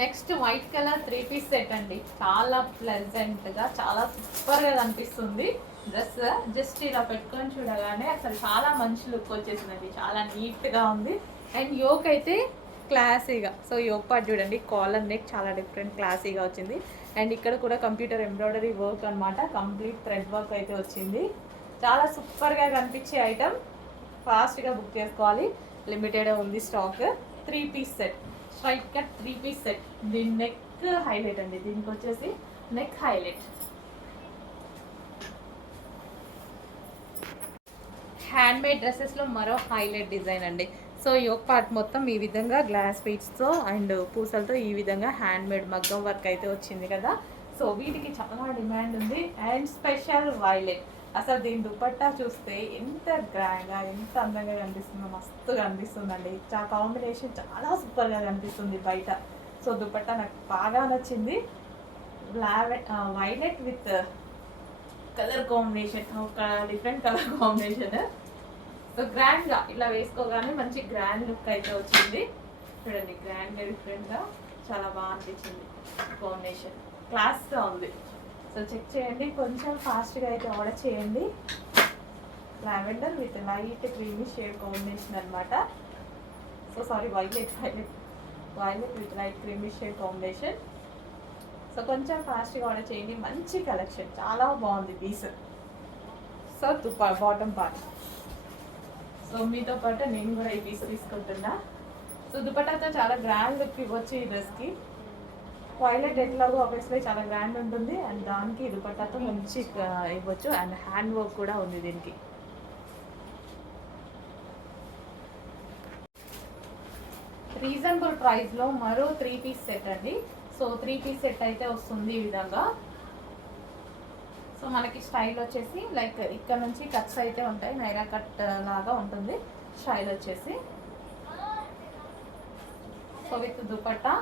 Next white colour three piece set అండి. చాలా ప్లెజెంట్గా చాలా సూపర్గా కనిపిస్తుంది. డ్రెస్ జస్ట్ ఇలా పెట్టుకొని చూడగానే అసలు చాలా మంచి లుక్ వచ్చేసిందండి. చాలా నీట్గా ఉంది. అండ్ యోక్ అయితే క్లాసీగా సో యోక్ పార్ట్ చూడండి. కాలర్ నెక్ చాలా డిఫరెంట్ క్లాసీగా వచ్చింది. అండ్ ఇక్కడ కూడా కంప్యూటర్ ఎంబ్రాయిడరీ వర్క్ అనమాట కంప్లీట్ థ్రెడ్ వర్క్ అయితే వచ్చింది. చాలా సూపర్గా కనిపించే ఐటమ్ ఫాస్ట్గా బుక్ చేసుకోవాలి. లిమిటెడ్ ఉంది stock three piece set straight cut three piece set దీని నెక్ హైలైట్ అండి. దీనికి వచ్చేసి నెక్ హైలైట్ హ్యాండ్ మేడ్ డ్రెస్సెస్లో మరో హైలైట్ డిజైన్ అండి. సో యోక్ పార్ట్ మొత్తం ఈ విధంగా గ్లాస్ బీడ్స్తో అండ్ పూసలతో ఈ విధంగా హ్యాండ్ మేడ్ మగ్గం వర్క్ అయితే వచ్చింది కదా. సో వీటికి చాలా డిమాండ్ ఉంది. అండ్ స్పెషల్ వైలెట్ అసలు దీని దుపట్టా చూస్తే ఎంత గ్రాండ్గా ఎంత అందంగా కనిపిస్తుందో మస్తుగా కనిపిస్తుందండి. ఆ కాంబినేషన్ చాలా సూపర్గా కనిపిస్తుంది బయట. సో దుపట్టా నాకు బాగా నచ్చింది. లావెట్ వైలెట్ విత్ కలర్ కాంబినేషన్ ఒక డిఫరెంట్ కలర్ కాంబినేషన్. సో గ్రాండ్గా ఇలా వేసుకోగానే మంచి గ్రాండ్ లుక్ అయితే వచ్చింది. చూడండి గ్రాండ్గా డిఫరెంట్గా చాలా బాగా అనిపించింది కాంబినేషన్. క్లాస్గా ఉంది. సో చెక్ చేయండి. కొంచెం ఫాస్ట్గా అయితే ఆర్డర్ చేయండి. Lavender with light creamy shade combination అన్నమాట. So sorry violet violet violet with light creamy shade combination so కొంచెం ఫాస్ట్గా ఆర్డర్ చేయండి. మంచి కలెక్షన్ చాలా బాగుంది పీస్ సో తుపా బాటమ్ పార్ట్ సో మీతో పాటు నేను కూడా ఈ పీస్ తీసుకుంటున్నా. సో దుపట్టాతో చాలా గ్రాండ్ లుక్ ఇవ్వచ్చు ఈ డ్రెస్కి వైలెట్ ఎట్లాగో ఆబ్వియస్లీ చాలా గ్రాండ్ ఉంటుంది. అండ్ దానికి దుపట్టాతో మంచి ఇవ్వచ్చు. అండ్ హ్యాండ్ వర్క్ కూడా ఉంది దీనికి. రీజనబుల్ ప్రైస్లో మరో త్రీ పీస్ సెట్ అండి. సో త్రీ పీస్ సెట్ అయితే వస్తుంది ఈ విధంగా. సో మనకి స్టైల్ వచ్చేసి లైక్ ఇక్కడ నుంచి కట్స్ అయితే ఉంటాయి. నైరా కట్ లాగా ఉంటుంది. స్టైల్ వచ్చేసి. So with dupatta.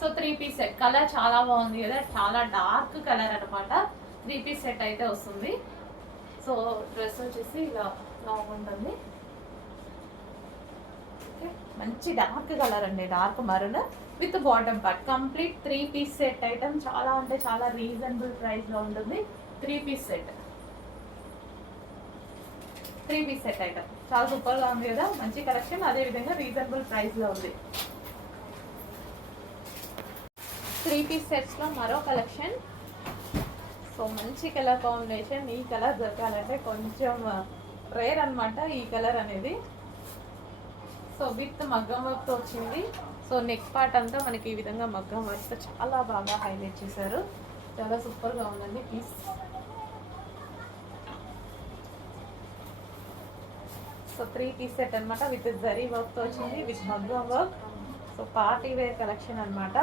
So three piece set. Colour చాలా బాగుంది కదా. చాలా డార్క్ కలర్ అనమాట త్రీ పీస్ సెట్ అయితే వస్తుంది. సో డ్రెస్ వచ్చేసి ఇలా లాంగ్ ఉంటుంది. మంచి డార్క్ కలర్ అండి. Dark maroon with bottom part complete three piece set item చాలా అంటే చాలా రీజనబుల్ ప్రైస్లో ఉంటుంది. Three piece set three piece set item చాలా సూపర్గా ఉంది కదా. మంచి కలెక్షన్ అదే విధంగా రీజనబుల్ ప్రైస్లో ఉంది. త్రీ పీస్ సెట్స్లో మరో కలెక్షన్ సో మంచి కలర్ కాంబినేషన్ ఈ కలర్ దొరకాలంటే కొంచెం uh, రేర్ అనమాట ఈ కలర్ అనేది. సో విత్ మగ్గం వర్క్తో వచ్చింది. సో నెక్ పార్ట్ అంతా మనకి ఈ విధంగా మగ్గం వర్క్తో చాలా బాగా హైలైట్ చేశారు. చాలా సూపర్గా ఉందండి piece so three piece set అనమాట విత్ జరీ వర్క్తో వచ్చింది విత్ మగ్గం work so party wear collection అనమాట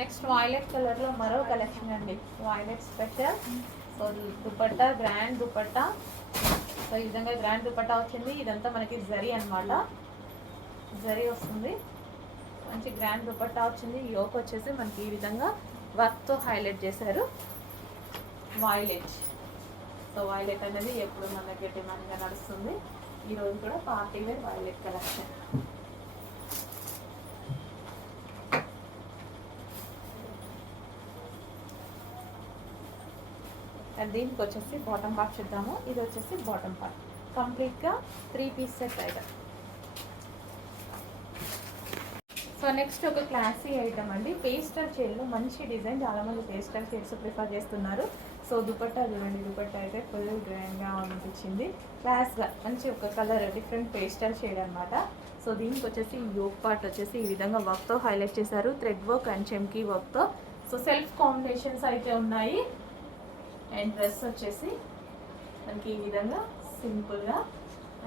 నెక్స్ట్ వాయిలెట్ కలర్లో మరో కలెక్షన్ అండి. Violet special. So dupatta grand dupatta. So ఈ విధంగా గ్రాండ్ దుపట్టా వచ్చింది. ఇదంతా మనకి జరీ అనమాట జరీ వస్తుంది. మంచి గ్రాండ్ దుపట్టా వచ్చింది. యోక్ వచ్చేసి మనకి ఈ విధంగా వర్క్తో హైలైట్ చేశారు. వాయిలెట్ సో వాయిలెట్ అనేది ఎప్పుడు మన దగ్గర డిమాండ్గా నడుస్తుంది. ఈరోజు కూడా party wear violet collection. And దీనికి వచ్చేసి బాటమ్ పార్ట్ చూద్దాము. ఇది వచ్చేసి బాటమ్ పార్ట్ కంప్లీట్గా three piece set item so next ఒక క్లాసీ ఐటమ్ అండి. పేస్టల్ షేడ్లో మంచి డిజైన్ చాలామంది పేస్టల్ షేడ్స్ ప్రిఫర్ చేస్తున్నారు. సో దుపట్టా చూడండి. దుపట్టా అయితే ఫుల్ గ్రాండ్గా అనిపించింది. క్లాస్గా మంచి ఒక కలర్ డిఫరెంట్ పేస్టల్ షేడ్ అనమాట సో దీనికి వచ్చేసి యోగ్ పార్ట్ వచ్చేసి ఈ విధంగా వర్క్తో హైలైట్ చేశారు. థ్రెడ్ వర్క్ అండ్ చెమ్కీ వర్క్తో సో సెల్ఫ్ కాంబినేషన్స్ అయితే ఉన్నాయి. అండ్ డ్రెస్ వచ్చేసి మనకి ఈ విధంగా సింపుల్గా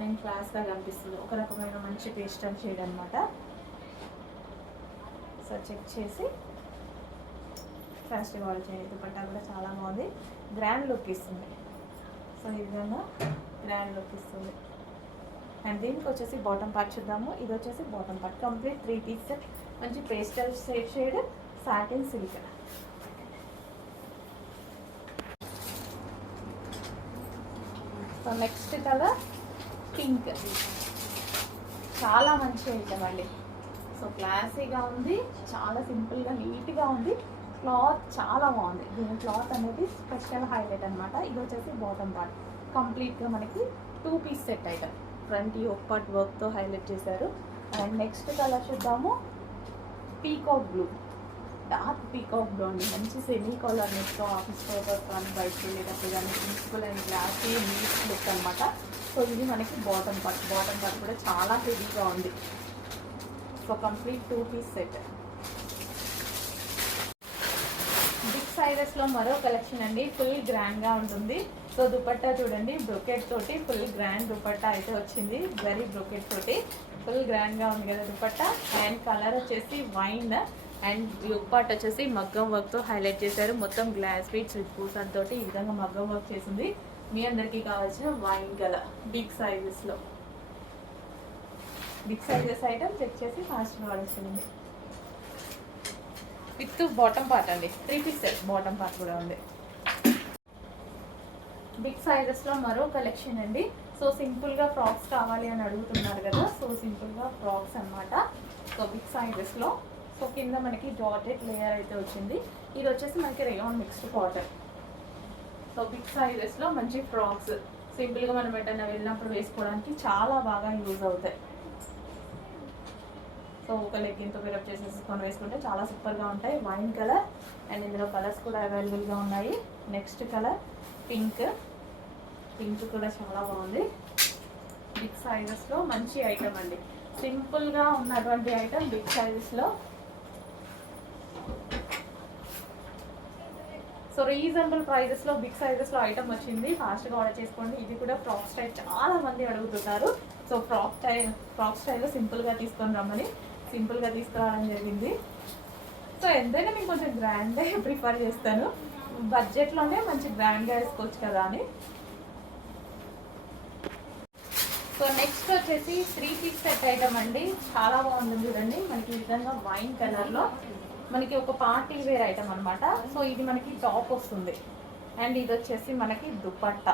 అండ్ క్లాస్గా కనిపిస్తుంది. ఒక రకమైన మంచి పేస్టల్ షేడ్ అనమాట సో చెక్ చేసి ఫస్ట్ వాళ్ళు చేయండి. దుపట్టా కూడా చాలా బాగుంది. గ్రాండ్ లుక్ ఇస్తుంది. సో ఈ విధంగా గ్రాండ్ లుక్ ఇస్తుంది. అండ్ దీనికి వచ్చేసి బాటమ్ పార్ట్ చూద్దాము. ఇది వచ్చేసి bottom part. Complete three piece మంచి pastel shade shade satin silk. So next colour pink. చాలా మంచి ఐటమ్ అండి. సో క్లాసీగా ఉంది చాలా సింపుల్గా నీట్గా ఉంది. క్లాత్ చాలా బాగుంది. దీని క్లాత్ అనేది స్పెషల్ హైలైట్ అనమాట ఇది వచ్చేసి బాటమ్ పార్ట్. కంప్లీట్గా మనకి two piece set item front ఈ పార్ట్ వర్క్తో హైలైట్ చేశారు. అండ్ నెక్స్ట్ కలర్ చూద్దాము. Peacock blue dark peacock brown మంచి సెమీ కలర్ నెట్తో ఆఫీస్ పర్పస్ కానీ బయటకు వెళ్ళేటప్పుడు కానీ principal and glassy neat look అనమాట సో ఇది మనకి బాటమ్ పార్ట్ బాటమ్ పార్ట్ కూడా చాలా హెవీగా ఉంది. So complete two piece set big సైజెస్లో మరో కలెక్షన్ అండి. ఫుల్ గ్రాండ్గా ఉంటుంది. సో దుపట్టా చూడండి. బ్రొకెట్ తోటి ఫుల్ గ్రాండ్ దుపట్టా అయితే వచ్చింది. వెరీ బ్రొకెట్ తోటి. ఫుల్ గ్రాండ్గా ఉంది కదా దుపట్టా. అండ్ కలర్ వచ్చేసి వైన్ అండ్ యుగ్ పార్ట్ వచ్చేసి మగ్గం వర్క్తో హైలైట్ చేశారు. మొత్తం గ్లాస్ బీట్స్ విత్ పూసన్ తోటి ఈ విధంగా మగ్గం వర్క్ చేసింది. మీ అందరికీ కావాల్సిన వైన్ గల బిగ్ సైజెస్లో బిగ్ సైజెస్ ఐటమ్ చెక్ చేసి ఫాస్ట్ వాడేసింది విత్ బాటమ్ పార్ట్ అండి. Three piece set bottom part కూడా ఉంది. బిగ్ సైజెస్లో మరో కలెక్షన్ అండి. సో సింపుల్గా ఫ్రాక్స్ కావాలి అని అడుగుతున్నారు కదా. సో సింపుల్గా ఫ్రాక్స్ అన్నమాట. సో బిగ్ సైజెస్లో సో కింద మనకి జార్జెట్ లేయర్ అయితే వచ్చింది. ఇది వచ్చేసి మనకి rayon mixed cotton so big సైజెస్లో మంచి ఫ్రాక్స్ సింపుల్గా మనం ఎటైనా వెళ్ళినప్పుడు వేసుకోవడానికి చాలా బాగా యూజ్ అవుతాయి. సో ఒక లెగ్గిన్తో పిరప్ చేసేసుకొని వేసుకుంటే చాలా సూపర్గా ఉంటాయి. వైన్ కలర్ అండ్ ఇందులో కలర్స్ కూడా అవైలబుల్గా ఉన్నాయి. నెక్స్ట్ కలర్ పింక్ పింక్ కూడా చాలా బాగుంది. బిగ్ సైజెస్లో మంచి ఐటమ్ అండి. సింపుల్గా ఉన్నటువంటి ఐటమ్ బిగ్ సైజెస్లో సో రీజనబుల్ ప్రైజెస్లో బిగ్ సైజెస్లో ఐటమ్ వచ్చింది. ఫాస్ట్గా ఆర్డర్ చేసుకోండి. ఇది కూడా ఫ్రాక్ స్టైల్ చాలా మంది అడుగుతున్నారు సో ఫ్రాక్ స్టైల్ ఫ్రాక్ స్టైల్లో సింపుల్గా తీసుకొని రమ్మని. సింపుల్గా తీసుకురావడం జరిగింది. సో ఎంతైనా నేను కొంచెం గ్రాండ్గా ప్రిఫర్ చేస్తాను. బడ్జెట్లోనే మంచి గ్రాండ్గా వేసుకోవచ్చు కదా అని. సో నెక్స్ట్ వచ్చేసి త్రీ పీస్ సెట్ ఐటమ్ అండి. చాలా బాగుంది చూడండి. మనకి ఈ విధంగా వైన్ కలర్లో మనకి ఒక పార్టీ వేర్ ఐటమ్ అనమాట సో ఇది మనకి టాప్ వస్తుంది. అండ్ ఇది వచ్చేసి మనకి దుపట్టా.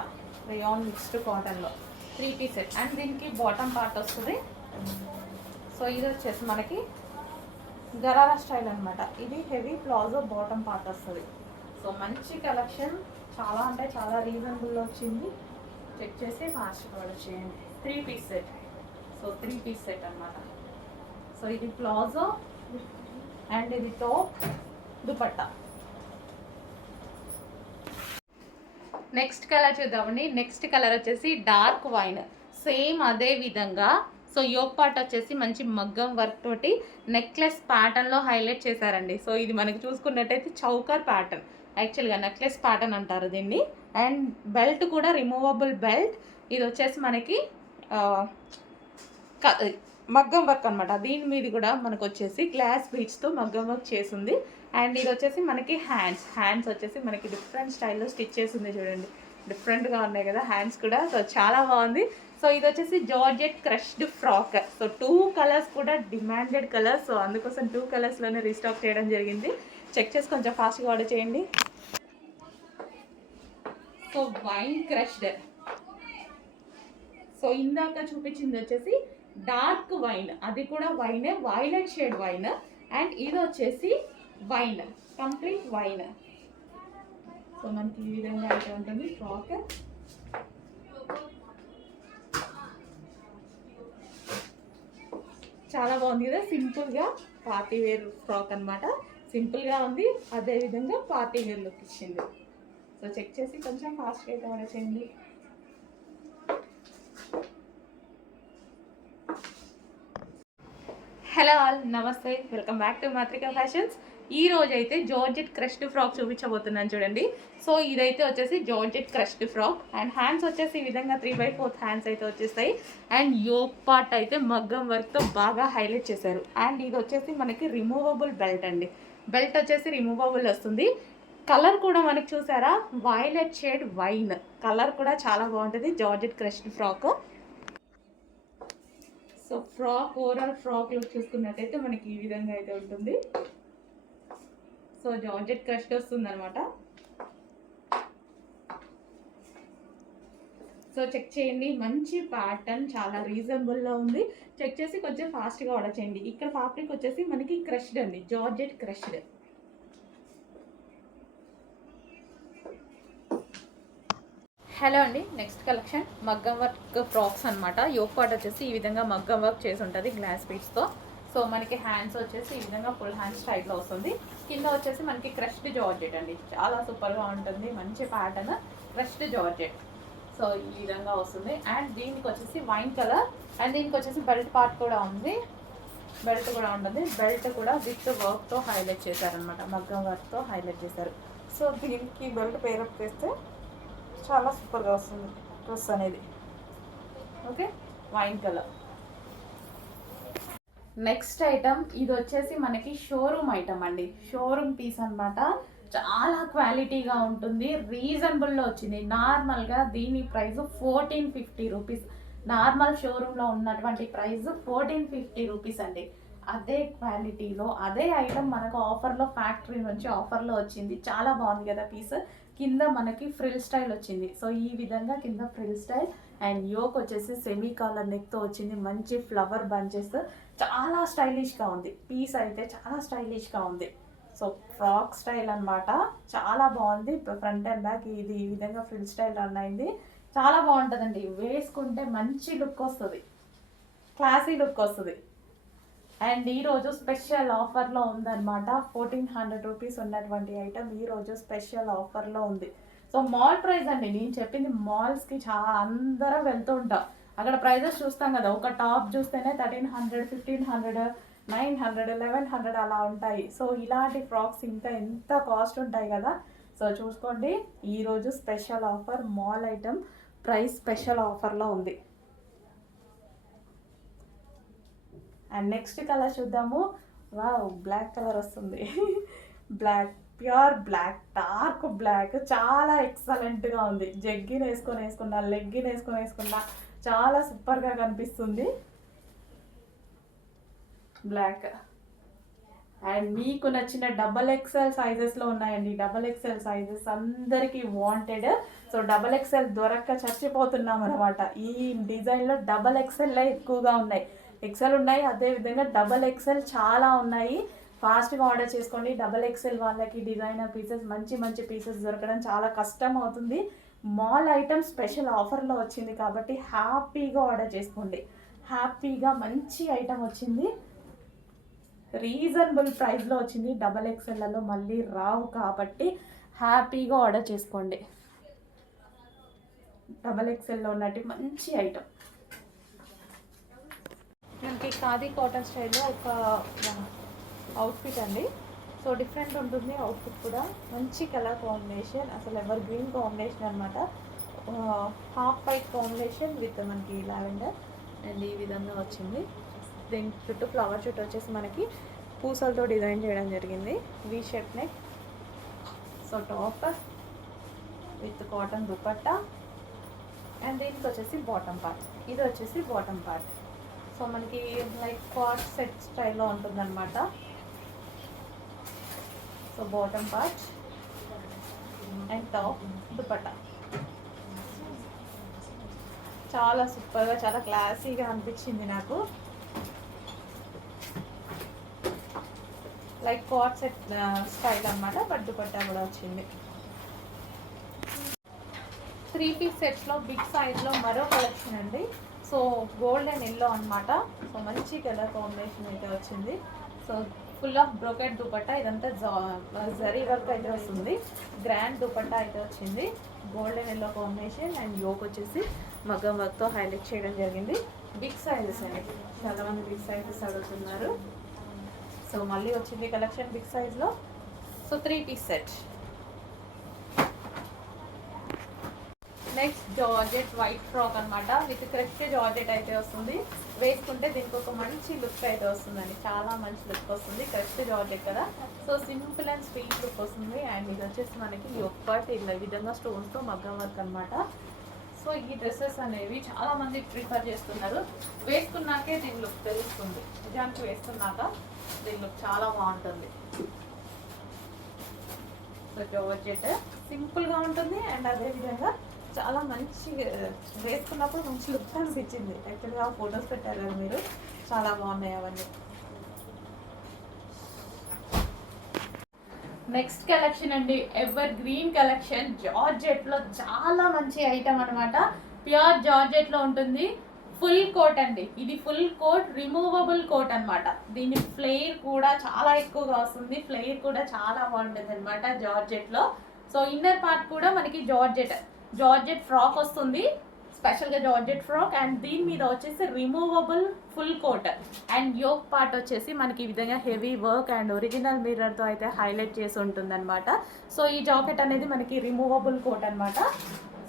రియాన్ మిక్స్డ్ కాటన్లో త్రీ పీస్ సెట్ అండ్ దీనికి బాటమ్ పార్ట్ వస్తుంది. సో ఇది వచ్చేసి మనకి గరారా స్టైల్ అనమాట ఇది హెవీ ప్లాజో బాటమ్ పార్ట్ వస్తుంది. సో మంచి కలెక్షన్. చాలా అంటే చాలా రీజనబుల్లో వచ్చింది. చెక్ చేసి ఫాస్ట్ ఆర్డర్ చేయండి. Three piece set so three piece set అనమాట సో ఇది ప్లాజో అండ్ ఇది టాప్ దుపట్టా. నెక్స్ట్ కలర్ చూద్దామండి. నెక్స్ట్ కలర్ వచ్చేసి డార్క్ వైన్. సేమ్ అదే విధంగా. సో యోగ్ పార్ట్ వచ్చేసి మంచి మగ్గం వర్క్ తోటి నెక్లెస్ ప్యాటర్న్లో హైలైట్ చేశారండి. సో ఇది మనకి చూసుకున్నట్టయితే చౌకర్ ప్యాటర్న్ యాక్చువల్గా నెక్లెస్ ప్యాటర్న్ అంటారు దీన్ని. అండ్ బెల్ట్ కూడా రిమూవబుల్ బెల్ట్ ఇది వచ్చేసి మనకి మగ్గం వర్క్ అనమాట దీని మీద కూడా మనకు వచ్చేసి గ్లాస్ బీచ్తో మగ్గం వర్క్ చేసింది. అండ్ ఇది వచ్చేసి మనకి హ్యాండ్స్ హ్యాండ్స్ వచ్చేసి మనకి డిఫరెంట్ స్టైల్లో స్టిచ్ చేసింది చూడండి. డిఫరెంట్గా ఉన్నాయి కదా హ్యాండ్స్ కూడా. సో చాలా బాగుంది. సో ఇది వచ్చేసి georgette crushed frock so two colours కూడా డిమాండెడ్ కలర్స్ సో అందుకోసం టూ కలర్స్లోనే రీస్టాక్ చేయడం జరిగింది. చెక్ చేసి కొంచెం ఫాస్ట్గా ఆర్డర్ చేయండి. సో వైన్ క్రష్డ్ సో ఇందాక చూపించింది వచ్చేసి డార్క్ వైన్. అది కూడా వైనే వైలెట్ షేడ్ వైన్. అండ్ ఇది వచ్చేసి వైన్ కంప్లీట్ వైన్. సో మనకి ఈ విధంగా అయితే ఉంటుంది ఫ్రాక్. చాలా బాగుంది కదా సింపుల్గా పార్టీ వేర్ ఫ్రాక్ అనమాట సింపుల్గా ఉంది అదే విధంగా పార్టీ వేర్ లుక్ ఇచ్చింది. సో చెక్ చేసి కొంచెం ఫాస్ట్గా అయితే ఆర్డర్ చేయండి. హలో ఆల్ నమస్తే. Welcome back to Matrika fashions ఈ రోజు అయితే జార్జెట్ క్రష్డ్ ఫ్రాక్ చూపించబోతున్నాను చూడండి. సో ఇదైతే వచ్చేసి georgette crushed frock and hands వచ్చేసి ఈ విధంగా త్రీ బై ఫోర్త్ హ్యాండ్స్ అయితే వచ్చేస్తాయి. అండ్ యోక్ పార్ట్ అయితే మగ్గం వర్క్తో బాగా హైలైట్ చేశారు. అండ్ ఇది వచ్చేసి మనకి రిమూవబుల్ బెల్ట్ అండి. బెల్ట్ వచ్చేసి రిమూవబుల్ వస్తుంది. కలర్ కూడా మనకి చూసారా? వైలెట్ షేడ్ వైన్ కలర్ కూడా చాలా బాగుంటుంది georgette crushed frock so frock overall frock look చూసుకున్నట్టయితే మనకి ఈ విధంగా అయితే ఉంటుంది. సో జార్జెట్ క్రష్డ్ వస్తుంది అనమాట సో చెక్ చేయండి మంచి ప్యాటర్న్ చాలా రీజనబుల్లో ఉంది. చెక్ చేసి కొంచెం ఫాస్ట్గా ఆర్డర్ చేయండి. ఇక్కడ ఫ్యాబ్రిక్ వచ్చేసి మనకి క్రష్డ్ అండి జార్జెట్ క్రష్డ్ హలో అండి నెక్స్ట్ కలెక్షన్ మగ్గం వర్క్ ఫ్రాక్స్ అనమాట యోక్ పార్ట్ వచ్చేసి ఈ విధంగా మగ్గం వర్క్ చేసి ఉంటుంది గ్లాస్ పీట్స్తో సో మనకి హ్యాండ్స్ వచ్చేసి ఈ విధంగా ఫుల్ హ్యాండ్స్ టైప్లో వస్తుంది. కింద వచ్చేసి మనకి క్రష్డ్ జార్జెట్ అండి. చాలా సూపర్గా ఉంటుంది మంచి ప్యాటర్న్ క్రష్డ్ జార్జెట్ సో ఈ విధంగా వస్తుంది. అండ్ దీనికి వచ్చేసి వైన్ కలర్ అండ్ దీనికి వచ్చేసి బెల్ట్ పార్ట్ కూడా ఉంది. బెల్ట్ కూడా ఉంటుంది. బెల్ట్ కూడా విత్ వర్క్తో హైలైట్ చేశారనమాట మగ్గం వర్క్తో హైలైట్ చేశారు. సో దీనికి బెల్ట్ పేరప్ చేస్తే చాలా సూపర్గా వస్తుంది డ్రెస్ అనేది. Okay wine colour next item ఇది వచ్చేసి మనకి షోరూమ్ ఐటమ్ అండి. షోరూమ్ పీస్ అన్నమాట. చాలా క్వాలిటీగా ఉంటుంది. రీజనబుల్లో వచ్చింది. నార్మల్గా దీని price fourteen fifty rupees normal షోరూంలో ఉన్నటువంటి ప్రైస్ ఫోర్టీన్ ఫిఫ్టీ రూపీస్ అండి. అదే క్వాలిటీలో అదే ఐటమ్ మనకు ఆఫర్లో ఫ్యాక్టరీ నుంచి ఆఫర్లో వచ్చింది. చాలా బాగుంది కదా పీస్ కింద మనకి ఫ్రిల్ స్టైల్ వచ్చింది. సో ఈ విధంగా కింద ఫ్రిల్ స్టైల్ అండ్ యోక్ వచ్చేసి సెమీ కాలర్ నెక్తో వచ్చింది. మంచి ఫ్లవర్ బంచెస్ చాలా స్టైలిష్గా ఉంది. పీస్ అయితే చాలా స్టైలిష్గా ఉంది. సో ఫ్రాక్ స్టైల్ అన్నమాట. చాలా బాగుంది. ఫ్రంట్ అండ్ బ్యాక్ ఇది ఈ విధంగా ఫ్రిల్ స్టైల్ రన్ అయింది. చాలా బాగుంటుందండి. వేసుకుంటే మంచి లుక్ వస్తుంది. క్లాసీ లుక్ వస్తుంది. అండ్ ఈరోజు స్పెషల్ ఆఫర్లో ఉందన్నమాట. ఫోర్టీన్ హండ్రెడ్ రూపీస్ ఉన్నటువంటి ఐటమ్ ఈరోజు స్పెషల్ ఆఫర్లో ఉంది. సో మాల్ ప్రైస్ అండి నేను చెప్పింది మాల్స్కి చాలా అందరం వెళ్తూ ఉంటాం. అక్కడ ప్రైజెస్ చూస్తాం కదా ఒక టాప్ చూస్తేనే thirteen hundred fifteen hundred nine hundred eleven hundred అలా ఉంటాయి. సో ఇలాంటి ఫ్రాక్స్ ఇంకా ఎంత కాస్ట్ ఉంటాయి కదా? సో చూసుకోండి ఈరోజు special offer mall item price special ఆఫర్లో ఉంది. అండ్ నెక్స్ట్ కలర్ చూద్దాము. వావ్ బ్లాక్ కలర్ వస్తుంది. Black pure black dark black చాలా ఎక్సలెంట్గా ఉంది. జగ్గిని వేసుకొని వేసుకున్నా లెగ్గిని వేసుకొని వేసుకున్నా చాలా సూపర్గా కనిపిస్తుంది. బ్లాక్ అండ్ మీకు నచ్చిన డబల్ ఎక్స్ఎల్ సైజెస్లో ఉన్నాయండి. డబల్ ఎక్స్ఎల్ సైజెస్ అందరికీ వాంటెడ్ సో డబల్ ఎక్స్ఎల్ దొరక్క చచ్చిపోతున్నాం అనమాట ఈ డిజైన్లో డబల్ ఎక్సెల్ ఎక్కువగా ఉన్నాయి. ఎక్సెల్ ఉన్నాయి. అదేవిధంగా డబల్ ఎక్సెల్ చాలా ఉన్నాయి. ఫాస్ట్గా ఆర్డర్ చేసుకోండి. డబల్ ఎక్సెల్ వాళ్ళకి డిజైనర్ పీసెస్ మంచి మంచి పీసెస్ దొరకడం చాలా కష్టం అవుతుంది. మాల్ ఐటమ్ స్పెషల్ ఆఫర్లో వచ్చింది కాబట్టి హ్యాపీగా ఆర్డర్ చేసుకోండి. హ్యాపీగా మంచి ఐటమ్ వచ్చింది. రీజనబుల్ ప్రైస్లో వచ్చింది. డబల్ ఎక్స్ఎల్లలో మళ్ళీ రావు కాబట్టి హ్యాపీగా ఆర్డర్ చేసుకోండి. డబల్ ఎక్స్ఎల్లో ఉన్నట్టు మంచి ఐటమ్ మనకి ఖాదీ కాటన్ స్టైల్లో ఒక అవుట్ఫిట్ అండి. సో డిఫరెంట్ ఉంటుంది అవుట్ఫిట్ కూడా. మంచి కలర్ కాంబినేషన్ అసలు ఎవర్ గ్రీన్ కాంబినేషన్ అనమాట హాఫ్ వైట్ కాంబినేషన్ విత్ మనకి లావెండర్ అండ్ ఈ విధంగా వచ్చింది. దీని చుట్టూ ఫ్లవర్ చుట్టూ వచ్చేసి మనకి పూసలతో డిజైన్ చేయడం జరిగింది. V shape neck so top with cotton dupatta and దీనికి వచ్చేసి బాటమ్ పార్ట్ ఇది వచ్చేసి బాటమ్ పార్ట్ సో మనకి లైక్ కాట్ సెట్ స్టైల్లో ఉంటుందన్నమాట. So bottom part and top dupatta. చాలా సూపర్గా చాలా క్లాసీగా అనిపించింది నాకు. లైక్ కాట్ సెట్ స్టైల్ అనమాట బట్ దుపట్టా కూడా వచ్చింది. త్రీ పీస్ సెట్స్లో బిగ్ సైజ్లో మరో కలెక్షన్ అండి. సో గోల్డ్ అండ్ ఎల్లో అనమాట సో మంచి కలర్ కాంబినేషన్ అయితే వచ్చింది. So full of brocade dupatta ఇదంతా జరీ వర్క్ అయితే వస్తుంది. గ్రాండ్ దుపట్టా అయితే వచ్చింది. Gold and yellow combination and yoke వచ్చేసి మగ్గం వర్క్తో హైలైట్ చేయడం జరిగింది. బిగ్ సైజెస్ అండి. చాలామంది బిగ్ సైజెస్ అడుగుతున్నారు. సో మళ్ళీ వచ్చింది కలెక్షన్ బిగ్ సైజ్లో. So three piece set. Next georgette white frock అనమాట విత్ క్రెస్ట్ జార్జెట్ అయితే వస్తుంది. వేసుకుంటే దీనికి ఒక మంచి లుక్ అయితే వస్తుందండి. చాలా మంచి లుక్ వస్తుంది. క్రెస్ట్ జార్జెట్ కదా. So simple and sweet look వస్తుంది. అండ్ ఇది వచ్చేసి మనకి ఒక్కటి ఇలా విధంగా స్టోన్స్తో మగ్గం వర్క్ అనమాట సో ఈ డ్రెస్సెస్ అనేవి చాలా మంది ప్రిఫర్ చేస్తున్నారు. వేసుకున్నాకే దీని లుక్ తెలుస్తుంది. నిజానికి వేసుకున్నాక దీని లుక్ చాలా బాగుంటుంది. సో జార్జెట్ సింపుల్గా ఉంటుంది. అండ్ అదేవిధంగా చాలా మంచి వేసుకున్నప్పుడు మంచి లుక్ అనిపించింది. యాక్చువల్గా ఫొటోస్ పెట్టారు కదా మీరు. చాలా బాగున్నాయి అవన్నీ. నెక్స్ట్ కలెక్షన్ అండి. ఎవర్ గ్రీన్ కలెక్షన్ జార్జెట్లో చాలా మంచి ఐటమ్ అనమాట ప్యూర్ జార్జెట్లో ఉంటుంది. ఫుల్ కోట్ అండి. ఇది ఫుల్ కోట్ రిమూవబుల్ కోట్ అన్నమాట. దీని ఫ్లేర్ కూడా చాలా ఎక్కువగా వస్తుంది. ఫ్లేర్ కూడా చాలా బాగుంటుంది అనమాట జార్జెట్లో సో ఇన్నర్ పార్ట్ కూడా మనకి జార్జెట్ జార్జెట్ ఫ్రాక్ వస్తుంది. స్పెషల్గా జార్జెట్ ఫ్రాక్ అండ్ దీని మీద వచ్చేసి removable full coat. And yoke part వచ్చేసి మనకి ఈ విధంగా హెవీ వర్క్ అండ్ ఒరిజినల్ మిర్రర్తో అయితే హైలైట్ చేసి ఉంటుంది సో ఈ జాకెట్ అనేది మనకి రిమూవబుల్ కోట్ అనమాట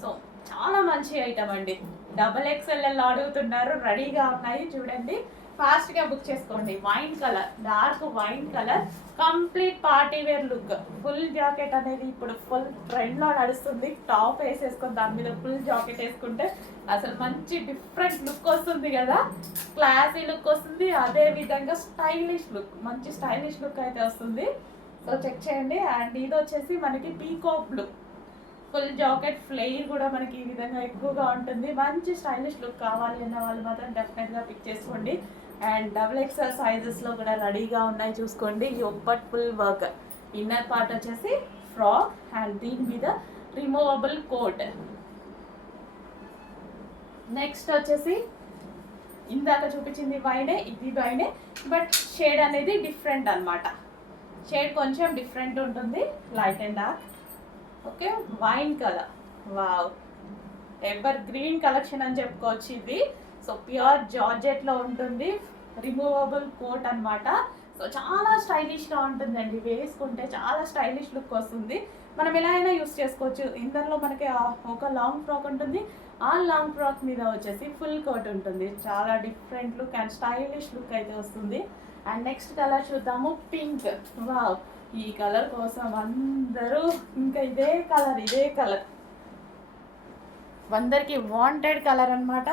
సో చాలా మంచి ఐటమ్ అండి. డబల్ ఎక్స్ఎల్ఎల్ అడుగుతున్నారు రెడీగా ఉన్నాయి. చూడండి. ఫాస్ట్గా బుక్ చేసుకోండి. Wine colour dark wine colour complete party wear look. Full jacket అనేది ఇప్పుడు ఫుల్ ట్రెండ్లో నడుస్తుంది. టాప్ వేసేసుకొని దాని మీద ఫుల్ జాకెట్ వేసుకుంటే అసలు మంచి డిఫరెంట్ లుక్ వస్తుంది కదా. క్లాసీ లుక్ వస్తుంది. అదే విధంగా స్టైలిష్ లుక్. మంచి స్టైలిష్ లుక్ అయితే వస్తుంది. సో చెక్ చేయండి. అండ్ ఇది వచ్చేసి మనకి peacock look full jacket flare కూడా మనకి ఈ విధంగా ఎక్కువగా ఉంటుంది. మంచి స్టైలిష్ లుక్ కావాలి అన్న వాళ్ళు మాత్రం డెఫినెట్గా పిక్ చేసుకోండి. అండ్ డబుల్ ఎక్స్ఎల్ సైజెస్లో కూడా రెడీగా ఉన్నాయి చూసుకోండి. ఒప్పట్ ఫుల్ వర్క్. ఇన్నర్ పార్ట్ వచ్చేసి ఫ్రాక్ అండ్ దీని మీద రిమూవబుల్ కోట్ నెక్స్ట్ వచ్చేసి ఇందాక చూపించింది వైనే ఇది వైనే బట్ షేడ్ అనేది డిఫరెంట్ అన్నమాట. షేడ్ కొంచెం డిఫరెంట్ ఉంటుంది light and dark okay wine colour wow evergreen collection అని చెప్పుకోవచ్చు ఇది. సో ప్యూర్ జార్జెట్లో ఉంటుంది. రిమూవబుల్ కోట్ అన్నమాట. సో చాలా స్టైలిష్గా ఉంటుందండి. వేసుకుంటే చాలా స్టైలిష్ లుక్ వస్తుంది. మనం ఎలా అయినా యూస్ చేసుకోవచ్చు. ఇందరిలో మనకి ఒక లాంగ్ ఫ్రాక్ ఉంటుంది. ఆ లాంగ్ ఫ్రాక్ మీద వచ్చేసి ఫుల్ కోట్ ఉంటుంది. చాలా different look and stylish look అయితే వస్తుంది. అండ్ నెక్స్ట్ కలర్ చూద్దాము. పింక్ వావ్ ఈ కలర్ కోసం అందరూ ఇంకా ఇదే కలర్ ఇదే కలర్ అందరికి వాంటెడ్ కలర్ అనమాట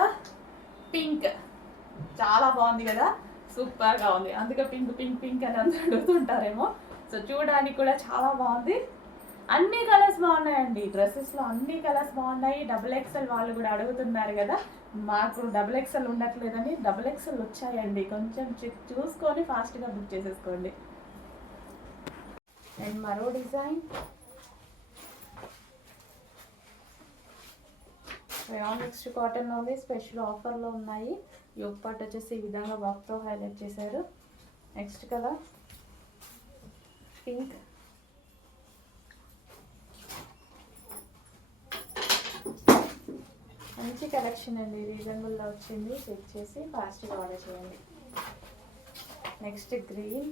పింక్. చాలా బాగుంది కదా? సూపర్గా ఉంది. అందుకే పింక్ పింక్ పింక్ అని అందరూ అడుగుతుంటారేమో. సో చూడడానికి కూడా చాలా బాగుంది. అన్ని కలర్స్ బాగున్నాయండి. డ్రెస్సెస్లో అన్ని కలర్స్ బాగున్నాయి. డబుల్ ఎక్స్ఎల్ వాళ్ళు కూడా అడుగుతున్నారు కదా మాకు డబుల్ ఎక్స్ఎల్ ఉండట్లేదని. డబుల్ ఎక్స్ఎల్ వచ్చాయండి. కొంచెం చూసుకొని ఫాస్ట్గా బుక్ చేసేసుకోండి. అండ్ మరో డిజైన్. రేయాన్ నెక్స్ట్ కాటన్ ఉంది స్పెషల్ ఆఫర్లో ఉన్నాయి యోగ్ పార్ట్ వచ్చేసి ఈ విధంగా వర్క్తో హైలైట్ చేశారు. నెక్స్ట్ కలర్ పింక్ మంచి కలెక్షన్ అండి రీజనబుల్లో వచ్చింది. చెక్ చేసి ఫాస్ట్గా ఆర్డర్ చేయండి. నెక్స్ట్ గ్రీన్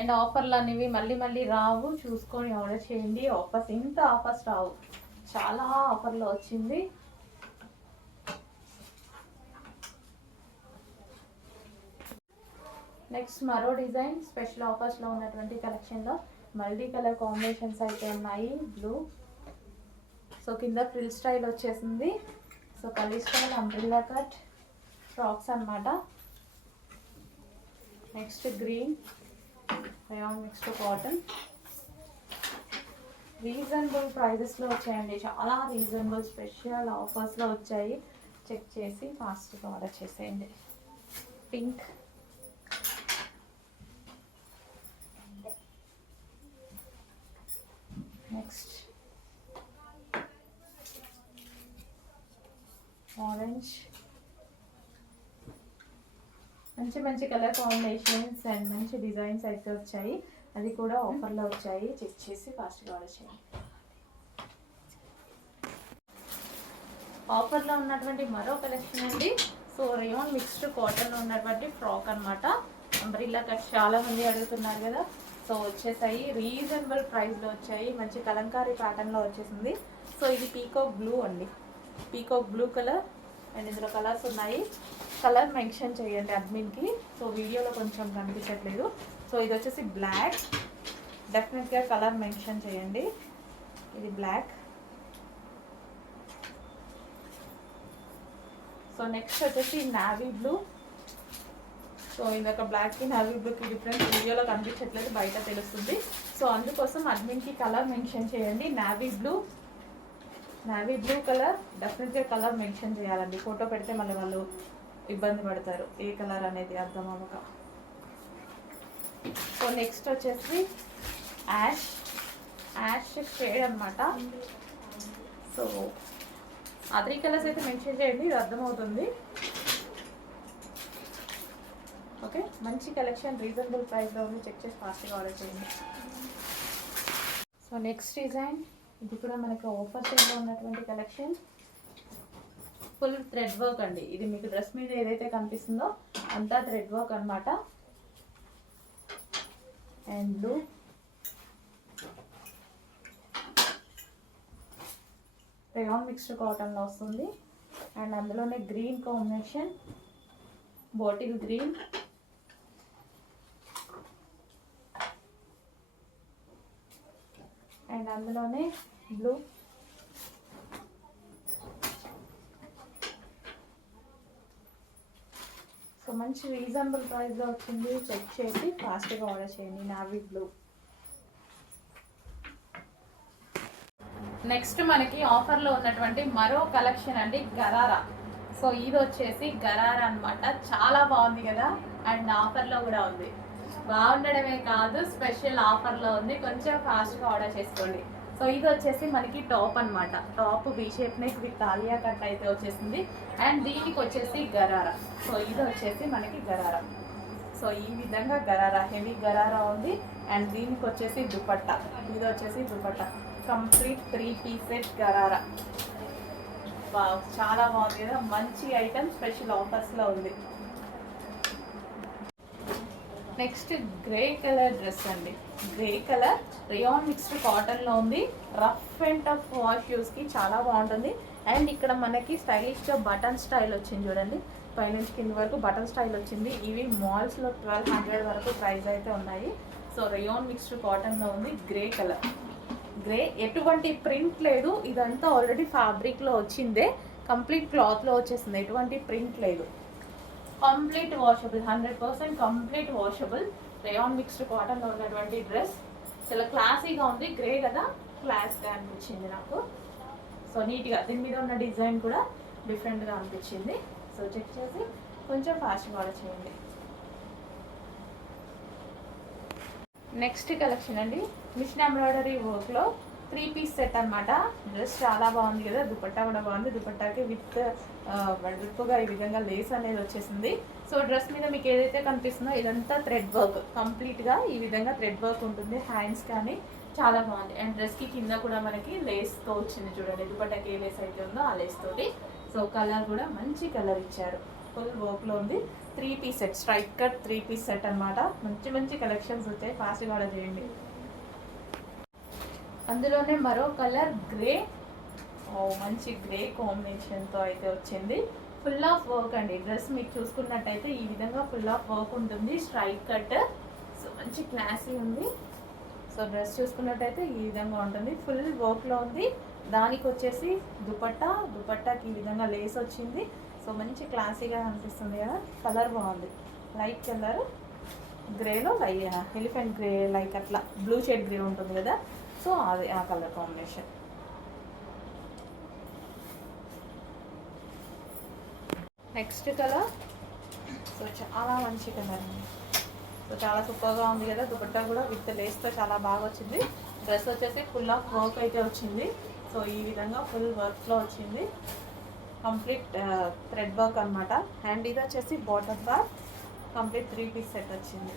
అండ్ ఆఫర్లు అనేవి మళ్ళీ మళ్ళీ రావు. చూసుకొని ఆర్డర్ చేయండి. ఆఫర్స్ ఇంత ఆఫర్స్ రావు. చాలా ఆఫర్లో వచ్చింది. నెక్స్ట్ మరో డిజైన్ స్పెషల్ ఆఫర్స్లో ఉన్నటువంటి కలెక్షన్లో మల్టీ కలర్ కాంబినేషన్స్ అయితే ఉన్నాయి. బ్లూ సో కింద ఫ్రిల్ స్టైల్ వచ్చేసింది. So కలీ style umbrella cut frocks అన్నమాట. Next green rayon mixed cotton reasonable ప్రైజెస్లో వచ్చాయండి. చాలా రీజనబుల్ స్పెషల్ ఆఫర్స్లో వచ్చాయి. చెక్ చేసి ఫాస్ట్గా ఆర్డర్ చేసేయండి. పింక్ నెక్స్ట్ ఆరెంజ్ మంచి మంచి కలర్ కాంబినేషన్స్ అండ్ మంచి డిజైన్స్ అయితే వచ్చాయి. అది కూడా ఆఫర్లో వచ్చాయి. చెక్ చేసి ఫాస్ట్గా ఆర్డర్ చేయండి. ఆఫర్లో ఉన్నటువంటి మరో కలెక్షన్ అండి. సో రేయాన్ మిక్స్డ్ కాటన్లో ఉన్నటువంటి ఫ్రాక్ అన్నమాట. అంబ్రిల్లా కట్ చాలా మంది అడుగుతున్నారు కదా. సో వచ్చేసాయి. రీజనబుల్ ప్రైస్లో వచ్చాయి. మంచి కలంకారీ ప్యాటర్న్లో వచ్చేసింది. సో ఇది పీకాక్ బ్లూ అండి. పీకాక్ బ్లూ కలర్ అండ్ ఇందులో కలర్స్ ఉన్నాయి. కలర్ మెన్షన్ చేయండి అడ్మిన్కి. సో వీడియోలో కొంచెం కనిపించట్లేదు. సో ఇది వచ్చేసి బ్లాక్. డెఫినెట్గా కలర్ మెన్షన్ చేయండి. ఇది బ్లాక్. సో నెక్స్ట్ వచ్చేసి నావీ బ్లూ. సో ఇందాక బ్లాక్కి నావీ బ్లూకి డిఫరెన్స్ వీడియోలో కనిపించట్లేదు బయట తెలుస్తుంది. సో అందుకోసం అడ్మిన్కి కలర్ మెన్షన్ చేయండి. Navy blue. Navy blue colour. డెఫినెట్గా కలర్ మెన్షన్ చేయాలండి. ఫోటో పెడితే మళ్ళీ వాళ్ళు ఇబ్బంది పడతారు. ఏ కలర్ అనేది అర్థం అవ్వక సో నెక్స్ట్ వచ్చేసి యాష్. యాష్ షేడ్ అనమాట సో అద్రీ కలర్స్ అయితే మెన్షన్ చేయండి ఇది అర్థమవుతుంది. ఓకే మంచి కలెక్షన్ రీజనబుల్ ప్రైస్లో ఉంది. చెక్ చేసి ఫాస్ట్గా ఆర్డర్ చేయండి. సో నెక్స్ట్ డిజైన్ ఇది కూడా మనకి ఆఫర్ సేల్లో ఉన్నటువంటి కలెక్షన్ ఫుల్ థ్రెడ్ వర్క్ అండి. ఇది మీకు డ్రెస్ మీద ఏదైతే కనిపిస్తుందో అంతా థ్రెడ్ వర్క్ అనమాట అండ్ బ్లూ. రేయాన్ మిక్స్డ్ కాటన్లో వస్తుంది. అండ్ అందులోనే green combination. Bottle green. And అందులోనే బ్లూ సో మంచి రీజనబుల్ ప్రైస్లో వచ్చింది చెక్ చేసి ఫాస్ట్గా ఆర్డర్ చేయండి. నావీ బ్లూ నెక్స్ట్ మనకి ఆఫర్లో ఉన్నటువంటి మరో కలెక్షన్ అండి గరారా సో ఇది వచ్చేసి గరారా అన్నమాట. చాలా బాగుంది కదా? అండ్ ఆఫర్లో కూడా ఉంది. బాగుండడమే కాదు స్పెషల్ ఆఫర్లో ఉంది. కొంచెం ఫాస్ట్గా ఆర్డర్ చేసుకోండి. సో ఇది వచ్చేసి మనకి టాప్ అన్నమాట. Top B shape neck with తాలియా cut అయితే వచ్చేసింది. అండ్ దీనికి వచ్చేసి గరారా. సో ఇది వచ్చేసి మనకి గరారా. సో ఈ విధంగా గరారా హెవీ గరారా ఉంది. అండ్ దీనికి వచ్చేసి దుపట్టా. ఇది వచ్చేసి dupatta. Complete three pieces gharara. Wow, చాలా బాగుంది కదా. మంచి ఐటమ్ స్పెషల్ ఆఫర్స్లో ఉంది. నెక్స్ట్ గ్రే కలర్ డ్రెస్ అండి. గ్రే కలర్ రియాన్ మిక్స్డ్ కాటన్లో ఉంది. రఫ్ అండ్ టఫ్ వాష్ యూస్కి చాలా బాగుంటుంది. అండ్ ఇక్కడ మనకి స్టైలిష్గా బటన్ స్టైల్ వచ్చింది చూడండి. పైనుంచి కింద వరకు బటన్ స్టైల్ వచ్చింది. ఇవి మాల్స్లో ట్వెల్వ్ హండ్రెడ్ వరకు ప్రైస్ అయితే ఉన్నాయి. సో రియాన్ మిక్స్డ్ కాటన్లో ఉంది గ్రే కలర్. గ్రే ఎటువంటి ప్రింట్ లేదు. ఇదంతా ఆల్రెడీ ఫ్యాబ్రిక్లో వచ్చిందే. కంప్లీట్ క్లాత్లో వచ్చేసింది. ఎటువంటి ప్రింట్ లేదు. Complete washable hundred percent complete washable rayon mixed కాటన్లో ఉన్నటువంటి డ్రెస్ చాలా క్లాసీగా ఉంది గ్రే కదా? క్లాస్గా అనిపించింది నాకు. సో నీట్గా దీని మీద ఉన్న డిజైన్ కూడా డిఫరెంట్గా అనిపించింది. సో చెక్ చేసి కొంచెం ఫాస్ట్గా ఆర్డర్ చేయండి. నెక్స్ట్ కలెక్షన్ అండి. మిషన్ ఎంబ్రాయిడరీ వర్క్లో త్రీ పీస్ సెట్ అనమాట డ్రెస్ చాలా బాగుంది కదా దుపట్టా కూడా బాగుంది. దుపట్టాకి విత్ వెడల్పుగా ఈ విధంగా లేస్ అనేది వచ్చేసింది. సో డ్రెస్ మీద మీకు ఏదైతే కనిపిస్తుందో ఇదంతా థ్రెడ్ వర్క్ కంప్లీట్గా ఈ విధంగా థ్రెడ్ వర్క్ ఉంటుంది. హ్యాండ్స్ కానీ చాలా బాగుంది. అండ్ డ్రెస్కి కింద కూడా మనకి లేస్తో వచ్చింది చూడండి. దుపట్టాకి ఏ లేస్ అయితే ఉందో ఆ లేస్ తోటి. సో కలర్ కూడా మంచి కలర్ ఇచ్చారు. ఫుల్ వర్క్లో ఉంది. Three piece set strike cut three piece set అనమాట మంచి మంచి కలెక్షన్స్ వచ్చాయి. ఫాస్ట్గా ఆర్డర్ చేయండి. అందులోనే మరో కలర్ గ్రే. మంచి గ్రే కాంబినేషన్తో అయితే వచ్చింది. ఫుల్ ఆఫ్ వర్క్ అండి. డ్రెస్ మీకు చూసుకున్నట్టయితే ఈ విధంగా ఫుల్ ఆఫ్ వర్క్ ఉంటుంది. స్ట్రైక్ కట్ సో మంచి క్లాసీ ఉంది. సో డ్రెస్ చూసుకున్నట్టయితే ఈ విధంగా ఉంటుంది. ఫుల్ వర్క్లో ఉంది. దానికి వచ్చేసి దుపట్టా. దుపట్టాకి ఈ విధంగా లేస్ వచ్చింది. సో మంచి క్లాసీగా అనిపిస్తుంది కదా. కలర్ బాగుంది. లైట్ కలర్ గ్రేలో లై ఎలిఫెంట్ గ్రే లైక్ అట్లా. బ్లూ షేడ్ గ్రే ఉంటుంది కదా. సో అది ఆ colour combination. Next colour. So చాలా మంచి కలర్ అండి. సో చాలా సూపర్గా ఉంది కదా దుపట్టా కూడా విత్ లేస్తో చాలా బాగా వచ్చింది. డ్రెస్ వచ్చేసి ఫుల్ ఆఫ్ వర్క్ అయితే వచ్చింది. సో ఈ విధంగా ఫుల్ వర్క్లో వచ్చింది. కంప్లీట్ థ్రెడ్ వర్క్ అనమాట అండ్ ఇది వచ్చేసి bottom bar complete three piece set వచ్చింది.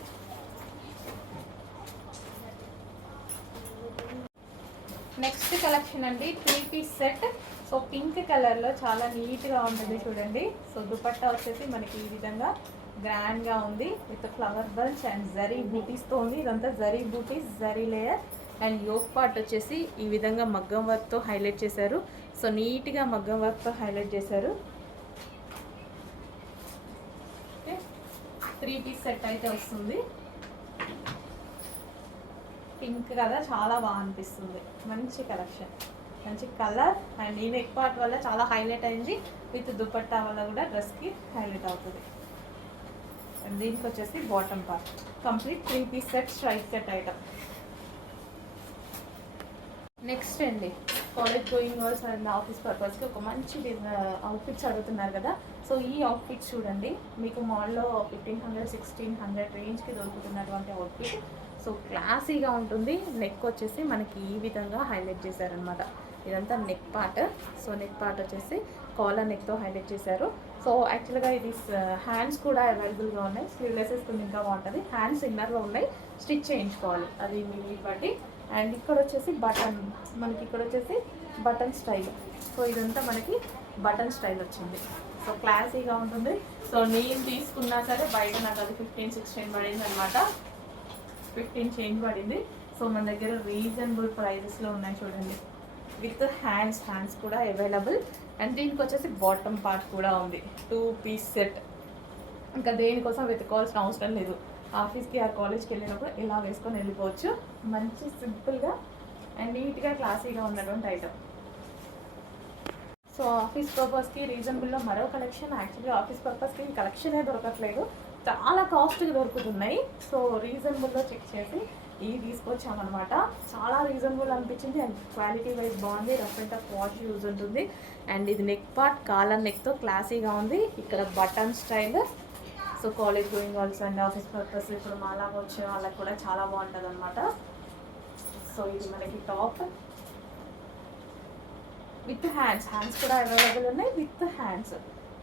నెక్స్ట్ కలెక్షన్ అండి three piece set. So pink కలర్లో చాలా నీట్గా ఉంటుంది చూడండి. సో దుపట్టా వచ్చేసి మనకి ఈ విధంగా గ్రాండ్గా ఉంది. With flower bunch and zari బూటీస్తో ఉంది. ఇదంతా జరీ బూటీస్ zari layer and yoke part వచ్చేసి ఈ విధంగా మగ్గం వర్క్తో హైలైట్ చేశారు. సో నీట్గా మగ్గం వర్క్తో హైలైట్ చేశారు. త్రీ పీస్ సెట్ అయితే వస్తుంది. పింక్ కదా చాలా బాగా అనిపిస్తుంది. మంచి కలెక్షన్. మంచి కలర్ అండ్ ఈ నెక్ పార్ట్ వల్ల చాలా హైలైట్ అయింది. విత్ దుపట్టా వల్ల కూడా డ్రెస్కి హైలైట్ అవుతుంది. అండ్ దీనికి వచ్చేసి bottom part complete three piece set straight set item next అండి. College going girls and office పర్పస్కి ఒక మంచి అవుట్ఫిట్స్ uh, అడుగుతున్నారు కదా. సో ఈ అవుట్ఫిట్స్ చూడండి. మీకు మాల్లో ఫిఫ్టీన్ హండ్రెడ్ సిక్స్టీన్ హండ్రెడ్ రేంజ్కి దొరుకుతున్నటువంటి అవుట్ఫిట్ సో క్లాసీగా ఉంటుంది. నెక్ వచ్చేసి మనకి ఈ విధంగా హైలైట్ చేశారనమాట ఇదంతా neck part. So neck part వచ్చేసి కాలర్ నెక్తో హైలైట్ చేశారు. సో యాక్చువల్గా ఇది హ్యాండ్స్ కూడా అవైలబుల్గా ఉన్నాయి. స్లీవ్లెసెస్ కొన్ని ఇంకా బాగుంటుంది. హ్యాండ్స్ ఇన్నర్లో ఉన్నాయి. స్టిచ్ చేయించుకోవాలి. అది మీ బట్టి. అండ్ ఇక్కడ వచ్చేసి బటన్ మనకి ఇక్కడ వచ్చేసి బటన్ స్టైల్. సో ఇదంతా మనకి బటన్ స్టైల్ వచ్చింది. సో క్లాసీగా ఉంటుంది. సో నేను తీసుకున్నా సరే బయట నాకు అది ఫిఫ్టీన్ సిక్స్టీన్ పడింది అనమాట ఫిఫ్టీన్ చేంజ్ పడింది. సో మన దగ్గర రీజనబుల్ ప్రైజెస్లో ఉన్నాయి చూడండి. విత్ హ్యాండ్స్ హ్యాండ్స్ కూడా అవైలబుల్ అండ్ దీనికి వచ్చేసి బాటమ్ పార్ట్ కూడా ఉంది. టూ పీస్ సెట్ ఇంకా దేనికోసం వెతుకోవాల్సిన అవసరం లేదు. ఆఫీస్కి ఆ కాలేజ్కి వెళ్ళినప్పుడు ఇలా వేసుకొని వెళ్ళిపోవచ్చు. మంచి సింపుల్గా అండ్ నీట్గా క్లాసీగా ఉన్నటువంటి ఐటమ్ సో ఆఫీస్ పర్పస్కి రీజనబుల్లో మరో కలెక్షన్ యాక్చువల్లీ ఆఫీస్ పర్పస్కి కలెక్షనే దొరకట్లేదు. చాలా కాస్ట్గా దొరుకుతున్నాయి. సో రీజనబుల్లో చెక్ చేసి ఇవి తీసుకొచ్చామన్నమాట. చాలా రీజనబుల్ అనిపించింది. అండ్ క్వాలిటీ వైజ్ బాగుంది. Rough and tough wash use ఉంటుంది. అండ్ ఇది నెక్ పార్ట్ కాలర్ నెక్తో క్లాసీగా ఉంది. ఇక్కడ button style. So college going also and office purpose ఇప్పుడు మాలాగా వచ్చే వాళ్ళకి కూడా చాలా బాగుంటుంది అనమాట సో ఇది మనకి టాప్. With hands. హ్యాండ్స్ కూడా అవైలబుల్ ఉన్నాయి. With hands.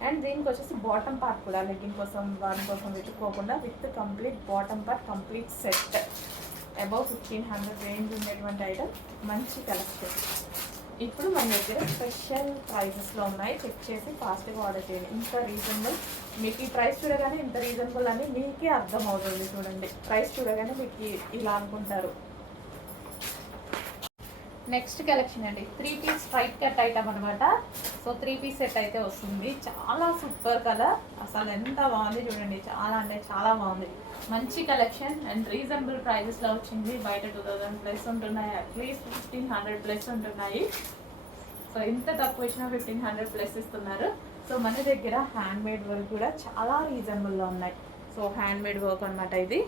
అండ్ దీనికి వచ్చేసి బాటమ్ పార్ట్ కూడా లెగ్గింగ్ కోసం వాటి కోసం వెతుక్కోకుండా with complete bottom part complete set above fifteen hundred range ఉండేటువంటి ఐటమ్ మంచి కలెక్షన్ ఇప్పుడు మన దగ్గర స్పెషల్ ప్రైజెస్లో ఉన్నాయి. చెక్ చేసి ఫాస్ట్గా ఆర్డర్ చేయండి. ఇంత రీజనబుల్ మీకు ఈ ప్రైస్ చూడగానే ఇంత రీజనబుల్ అని మీకే అర్థమవుతుంది చూడండి. ప్రైస్ చూడగానే మీకు ఇలా అనుకుంటారు. నెక్స్ట్ కలెక్షన్ అండి. Three piece straight cut item అనమాట సో త్రీ పీస్ సెట్ అయితే వస్తుంది. చాలా సూపర్ కలర్. అసలు ఎంత బాగుంది చూడండి. చాలా అంటే చాలా బాగుంది. మంచి కలెక్షన్ అండ్ రీజనబుల్ ప్రైజెస్లో వచ్చింది. బయట టూ థౌజండ్ ప్లస్ ఉంటున్నాయి. At least fifteen hundred plus ఉంటున్నాయి. సో ఇంత తక్కువ ఇచ్చినా ఫిఫ్టీన్ హండ్రెడ్ ప్లస్ ఇస్తున్నారు. సో మన దగ్గర హ్యాండ్ మేడ్ వర్క్ కూడా చాలా రీజనబుల్లో ఉన్నాయి. సో హ్యాండ్ మేడ్ వర్క్ అనమాట ఇది.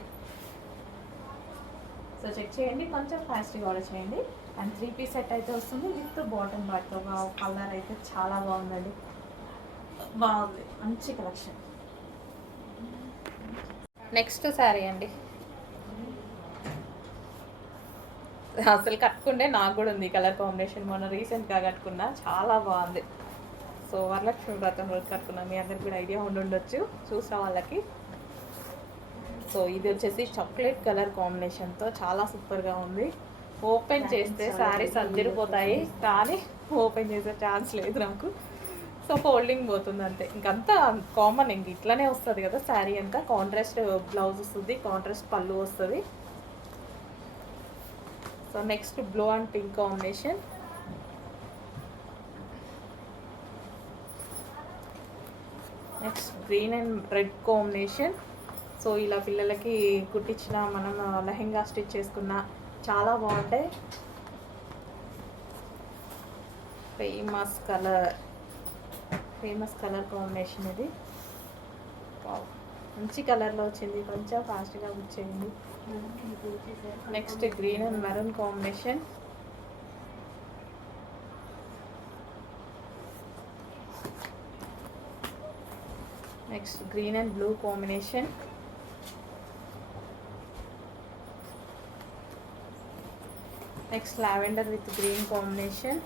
సో చెక్ చేయండి. కొంచెం ఫాస్ట్గా ఆర్డర్ చేయండి. అండ్ త్రీ పీస్ సెట్ అయితే వస్తుంది. విత్ బాటమ్ పార్ట్తో కలర్ అయితే చాలా బాగుందండి. బాగుంది. మంచి కలెక్షన్. నెక్స్ట్ శారీ అండి. అసలు కట్టుకుంటే నాకు కూడా ఉంది కలర్ కాంబినేషన్. మొన్న రీసెంట్గా కట్టుకున్నా. చాలా బాగుంది. సో వరలక్ష్మి వ్రతం రోజు కట్టుకున్నా. మీ అందరికి కూడా ఐడియా ఉండి ఉండొచ్చు. చూసిన వాళ్ళకి. సో ఇది వచ్చేసి చాక్లెట్ కలర్ కాంబినేషన్తో చాలా సూపర్గా ఉంది. ఓపెన్ చేస్తే శారీస్ అద్దరిపోతాయి కానీ ఓపెన్ చేసే ఛాన్స్ లేదు నాకు. సో ఫోల్డింగ్ పోతుంది అంతే. ఇంకంతా కామన్ ఇంక ఇట్లానే వస్తుంది కదా శారీ అంతా. కాంట్రాస్ట్ బ్లౌజ్ వస్తుంది కాంట్రాస్ట్ పళ్ళు వస్తుంది. So next blue and pink combination next green and red combination so ఇలా పిల్లలకి కుట్టించిన మనం లెహెంగా స్టిచ్ చేసుకున్న చాలా బాగుంటాయి. Famous colour famous colour combination ఇది. మంచి కలర్లో వచ్చింది. కొంచెం ఫాస్ట్గా వచ్చేయండి next green and maroon combination next green and blue combination next lavender with green combination